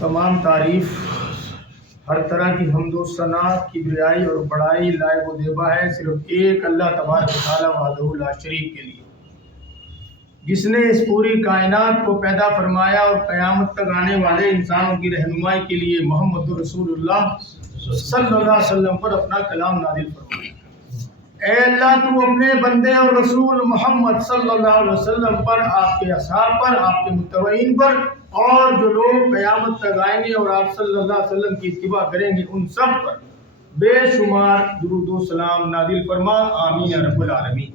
تمام تعریف، ہر طرح کی حمد و ثنا، کبریائی اور بڑائی لائق و زیبا ہے صرف ایک اللہ تبارک و تعالیٰ وحدہ لا شریک کے لیے، جس نے اس پوری کائنات کو پیدا فرمایا اور قیامت تک آنے والے انسانوں کی رہنمائی کے لیے محمد رسول اللہ صلی اللہ علیہ وسلم پر اپنا کلام نازل فرمایا۔ اے اللہ، تو اپنے بندے اور رسول محمد صلی اللہ علیہ وسلم پر، آپ کے اصحاب پر، آپ کے متبعین پر اور جو لوگ قیامت تک آئیں گے اور آپ صلی اللہ علیہ وسلم کی اتباع کریں گے ان سب پر بے شمار درود و سلام نازل فرما، آمین یا رب العالمین۔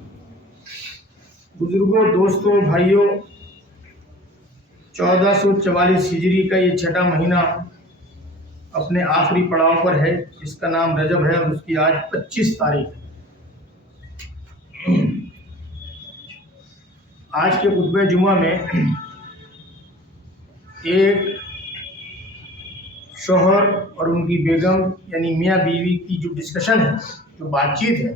بزرگوں، دوستوں، بھائیوں، 1444 ہجری کا یہ چھٹا مہینہ اپنے آخری پڑاؤ پر ہے، جس کا نام رجب ہے اور اس کی آج 25 تاریخ ہے۔ آج کے خطبہ جمعہ میں ایک شوہر اور ان کی بیگم یعنی میاں بیوی کی جو ڈسکشن ہے، جو بات چیت ہے،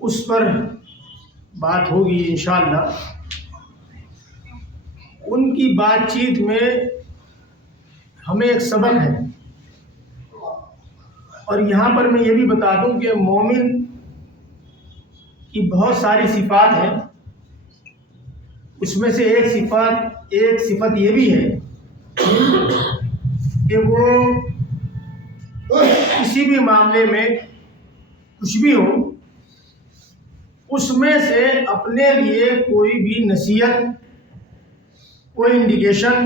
اس پر بات ہوگی انشاءاللہ۔ ان کی بات چیت میں ہمیں ایک سبق ہے، اور یہاں پر میں یہ بھی بتا دوں کہ مومن کی بہت ساری صفات ہیں، اس میں سے ایک صفت یہ بھی ہے کہ وہ کسی بھی معاملے میں کچھ بھی ہو، اس میں سے اپنے لیے کوئی بھی نصیحت، کوئی انڈیکیشن،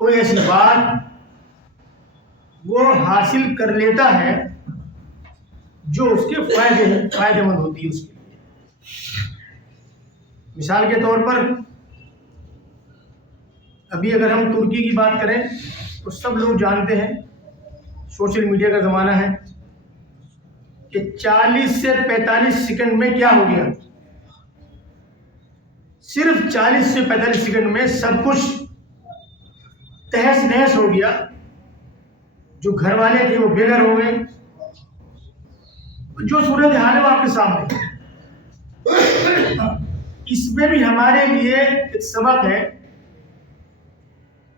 کوئی ایسی بات وہ حاصل کر لیتا ہے جو اس کے فائدے مند ہوتی ہے اس کے لیے۔ مثال کے طور پر ابھی اگر ہم ترکی کی بات کریں تو سب لوگ جانتے ہیں، سوشل میڈیا کا زمانہ ہے، کہ 40 سے 45 سیکنڈ میں کیا ہو گیا، صرف 40 سے 45 سیکنڈ میں سب کچھ تہس نہس ہو گیا۔ جو گھر والے تھے وہ بے گھر ہو گئے، جو صورتحال ہے وہ آپ کے سامنے ہے۔ اس میں بھی ہمارے لیے ایک سبق ہے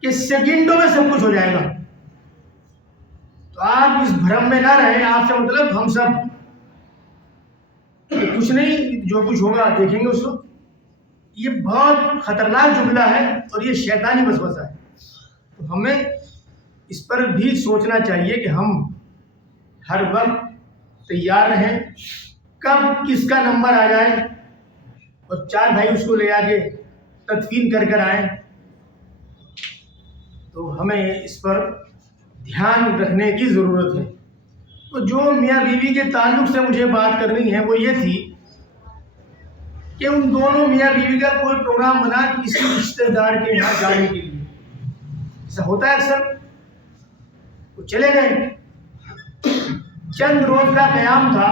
کہ سیکنڈوں میں سب کچھ ہو جائے گا، تو آپ اس بھرم میں نہ رہیں۔ آپ سے مطلب ہم سب کچھ نہیں، جو کچھ ہوگا دیکھیں گے اس وقت۔ یہ بہت خطرناک جملہ ہے اور یہ شیطانی وسوسہ ہے، تو ہمیں اس پر بھی سوچنا چاہیے کہ ہم ہر وقت تیار رہیں، کب کس کا نمبر آ جائے اور 4 بھائی اس کو لے آ کے تدفین کر آئیں۔ تو ہمیں اس پر دھیان رکھنے کی ضرورت ہے۔ تو جو میاں بیوی کے تعلق سے مجھے بات کرنی ہے وہ یہ تھی کہ ان دونوں میاں بیوی کا کوئی پروگرام بنا کسی رشتہ دار کے یہاں جانے کے لیے۔ ایسا ہوتا ہے اکثر، وہ چلے گئے، چند روز کا قیام تھا،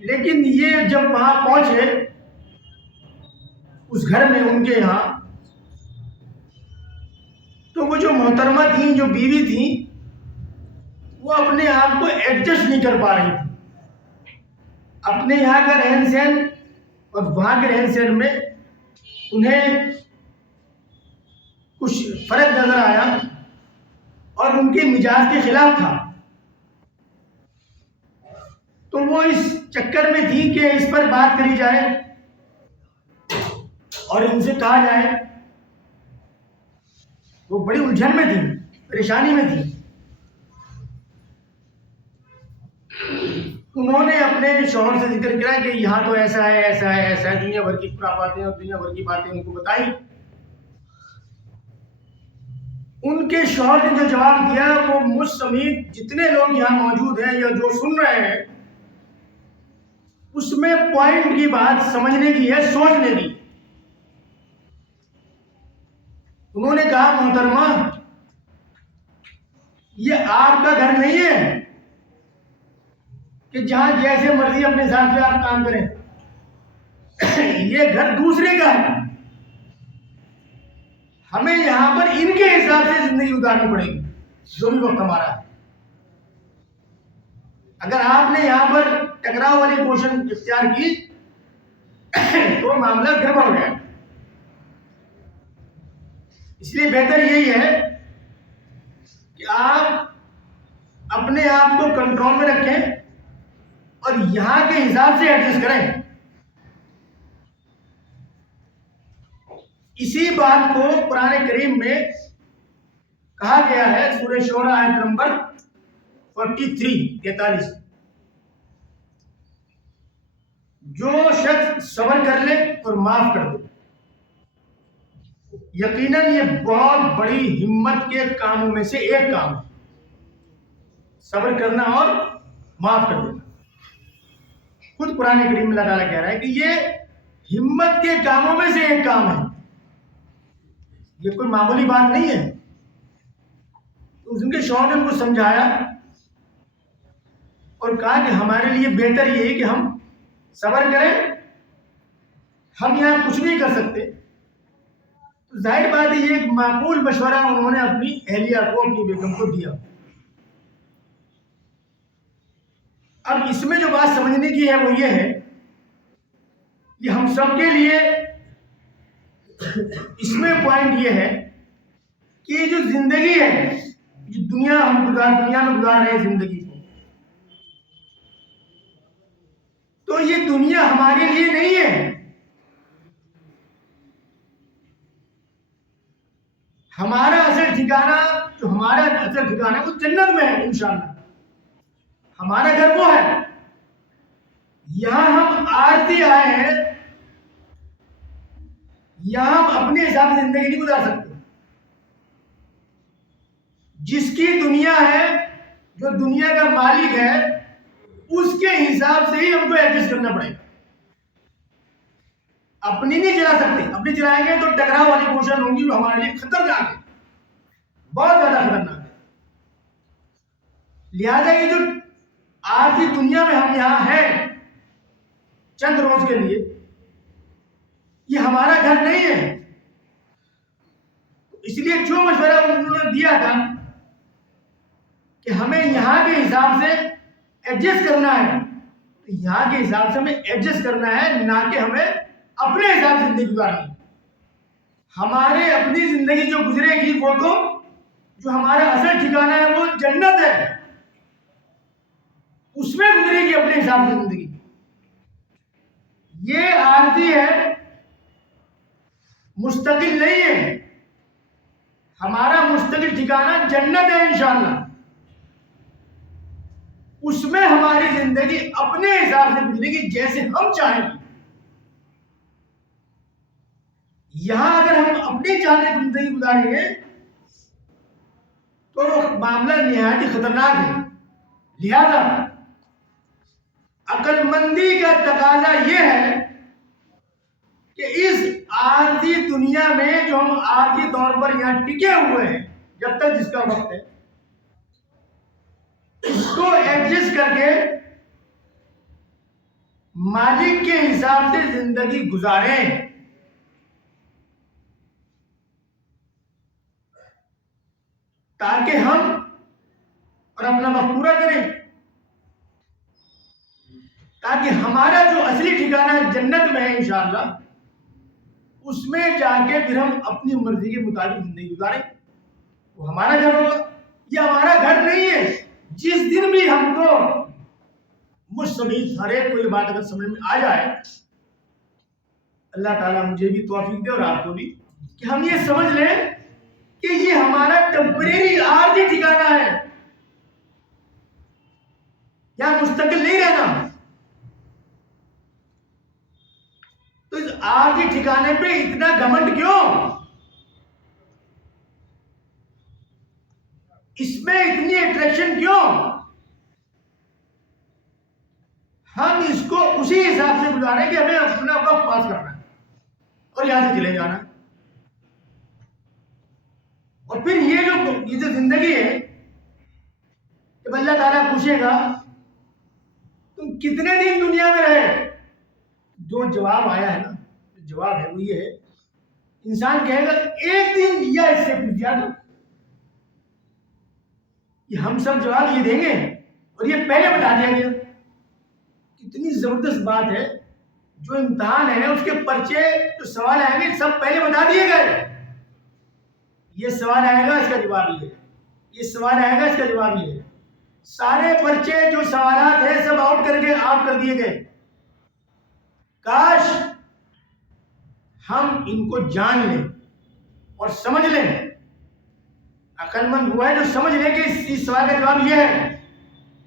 لیکن یہ جب وہاں پہنچے اس گھر میں ان کے یہاں، تو وہ جو محترمہ تھیں، جو بیوی تھیں، وہ اپنے آپ کو ایڈجسٹ نہیں کر پا رہی تھی۔ اپنے یہاں کا رہن سہن اور وہاں کے رہن سہن میں انہیں کچھ فرق نظر آیا اور ان کے مزاج کے خلاف تھا۔ تو وہ اس چکر میں تھی کہ اس پر بات کری جائے اور ان سے کہا جائے۔ وہ بڑی الجھن میں تھی، پریشانی میں تھی۔ انہوں نے اپنے شوہر سے ذکر کیا کہ یہاں تو ایسا ہے، ایسا ہے، ایسا ہے، دنیا بھر کی خرافاتیں اور دنیا بھر کی باتیں ان کو بتائی۔ ان کے شوہر نے جو جواب دیا وہ مجھ سمیت جتنے لوگ یہاں موجود ہیں یا جو سن رہے ہیں، اس میں پوائنٹ کی بات سمجھنے کی ہے، سوچنے کی۔ انہوں نے کہا، محترمہ، یہ آپ کا گھر نہیں ہے کہ جہاں جیسے مرضی اپنے حساب سے آپ کام کریں، یہ گھر دوسرے کا ہے۔ ہمیں یہاں پر ان کے حساب سے زندگی گزارنی پڑے گی جو بھی وقت ہمارا ہے۔ اگر آپ نے یہاں پر ٹکراؤ والی پوزیشن اختیار کی تو معاملہ گڑبڑ ہو گیا۔ اس لیے بہتر یہی ہے کہ آپ اپنے آپ کو کنٹرول میں رکھیں اور یہاں کے حساب سے ایڈجسٹ کریں. اسی بات کو قرآن کریم میں کہا گیا ہے سورہ شورى آیت نمبر 43. جو شخص صبر کر لے اور معاف کر دے یقیناً یہ بہت بڑی ہمت کے کاموں میں سے ایک کام ہے. صبر کرنا اور معاف کر دینا. خود قرآن کریم میں اللہ تعالیٰ کہہ رہا ہے کہ یہ ہمت کے کاموں میں سے ایک کام ہے. یہ کوئی معمولی بات نہیں ہے. تو ان کے شوہر نے ان کو سمجھایا اور کہا کہ ہمارے لیے بہتر یہ ہے کہ ہم صبر کریں. ہم یہاں کچھ نہیں کر سکتے. تو ظاہر بات ہے یہ ایک معقول مشورہ انہوں نے اپنی اہلیہ کو, اپنی بیگم کو دیا. اب اس میں جو بات سمجھنے کی ہے وہ یہ ہے کہ ہم سب کے لیے اس میں پوائنٹ یہ ہے کہ یہ جو زندگی ہے, جو دنیا میں گزار رہے ہیں زندگی کو, تو یہ دنیا ہمارے لیے نہیں ہے. ہمارا اصل ٹھکانہ ہے وہ جنت میں ہے انشاءاللہ. ہمارا گھر وہ ہے. یہاں ہم عارضی آئے ہیں, یہاں ہم اپنے حساب سے زندگی نہیں گزار سکتے. جس کی دنیا ہے, جو دنیا کا مالک ہے, اس کے حساب سے ہی ہم کو ایڈجسٹ کرنا پڑے گا. اپنی نہیں چلا سکتے. اپنی چلائیں گے تو ٹکراؤ والی کوشش ہوگی, وہ ہمارے لیے خطرناک ہے, بہت زیادہ خطرناک ہے. لہذا یہ جو آج کی دنیا میں ہم یہاں ہیں چند روز کے لیے, یہ ہمارا گھر نہیں ہے. اس لیے جو مشورہ انہوں نے دیا تھا کہ ہمیں یہاں کے حساب سے ایڈجسٹ کرنا ہے, تو یہاں کے حساب سے ہمیں ایڈجسٹ کرنا ہے, نہ کہ ہمیں اپنے حساب سے زندگی گزارنی. ہمارے اپنی زندگی جو گزرے گی وہ تو جو ہمارا اصل ٹھکانہ ہے وہ جنت ہے, اس میں گزرے گی اپنے حساب سے زندگی. یہ عارضی ہے, مستقل نہیں ہے. ہمارا مستقل ٹھکانہ جنت ہے انشاءاللہ. اس میں ہماری زندگی اپنے حساب سے گزرے گی جیسے ہم چاہیں گے. یہاں اگر ہم اپنی چاہنے کی زندگی گزاریں گے تو وہ معاملہ نہایت ہی خطرناک ہے. لہذا عقل مندی کا تقاضا یہ ہے کہ اس عارضی دنیا میں جو ہم عارضی طور پر یہاں ٹکے ہوئے ہیں, جب تک جس کا وقت ہے, اس کو ایڈجسٹ کر کے مالک کے حساب سے زندگی گزاریں, تاکہ ہم اور اپنا وقت پورا کریں, تاکہ ہمارا جو اصلی ٹھکانہ جنت میں ہے انشاءاللہ, اس میں جا کے پھر ہم اپنی مرضی کے مطابق زندگی گزاریں. وہ ہمارا گھر ہوگا. یہ ہمارا گھر نہیں ہے. جس دن بھی ہم کو مجھ سبھی ہر ایک کو یہ بات اگر سمجھ میں آ جائے, اللہ تعالیٰ مجھے بھی توفیق دے اور آپ کو بھی, کہ ہم یہ سمجھ لیں کہ یہ ہمارا ٹیمپریری عارضی ٹھکانہ ہے, یہاں مستقل نہیں رہنا. تو اس عارضی ٹھکانے پہ اتنا گھمنڈ کیوں, اس میں اتنی اٹریکشن کیوں؟ ہم اس کو اسی حساب سے گزاریں کہ ہمیں اپنا وقت پاس کرنا ہے اور یہاں سے چلے جانا ہے. اور پھر یہ جو زندگی ہے, جب اللہ تعالیٰ پوچھے گا تم کتنے دن دنیا میں رہے, جو جواب آیا ہے نا, جواب ہے وہ یہ ہے, انسان کہے گا ایک دن یا اس سے پوچھ دیا تھا. یہ ہم سب جواب یہ دیں گے اور یہ پہلے بتا دیا گیا. کتنی زبردست بات ہے. جو امتحان ہے اس کے پرچے جو سوال آئیں گے سب پہلے بتا دیے گئے. یہ سوال آئے گا، اس کا جواب یہ سوال آئے گا، اس کا جواب یہ ہے۔ سارے پرچے جو سوالات ہیں سب آؤٹ کر دیے گئے۔ کاش ہم ان کو جان لیں اور سمجھ لیں۔ عقل مند ہوا ہے جو سمجھ لے کہ اس سوال کا جواب یہ ہے،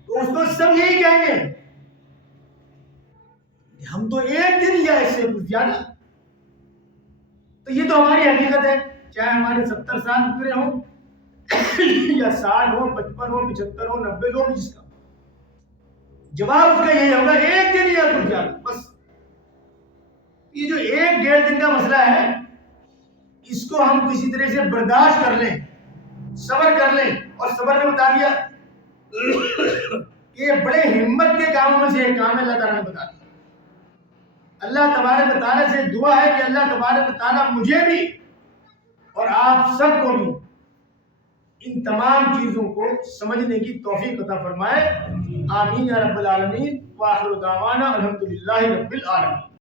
تو اس کو سب یہی کہیں گے، ہم تو ایک دن یا اس سے کچھ زیادہ۔ تو یہ تو ہماری حقیقت ہے، چاہے ہمارے 70 سال گزرے ہوں یا 60 ہو، 55 ہو، 75 ہو، 90 ہو، جس کا جواب اس کا یہی ہوگا، ایک دن یا کچھ زیادہ بس۔ یہ جو 1-1.5 دن کا مسئلہ ہے، اس کو ہم کسی طرح سے برداشت کر لیں، صبر کر لیں، اور صبر نے بتا دیا کہ یہ بڑے ہمت کے کاموں میں سے ایک کام ہے، اللہ تعالیٰ نے بتا دیا۔ اللہ تبارک و تعالیٰ سے دعا ہے کہ اللہ تبارک و تعالیٰ مجھے بھی اور آپ سب کو بھی ان تمام چیزوں کو سمجھنے کی توفیق عطا فرمائے۔ آمین یا رب العالمین۔ وآخر دعوانا الحمدللہ رب العالمین۔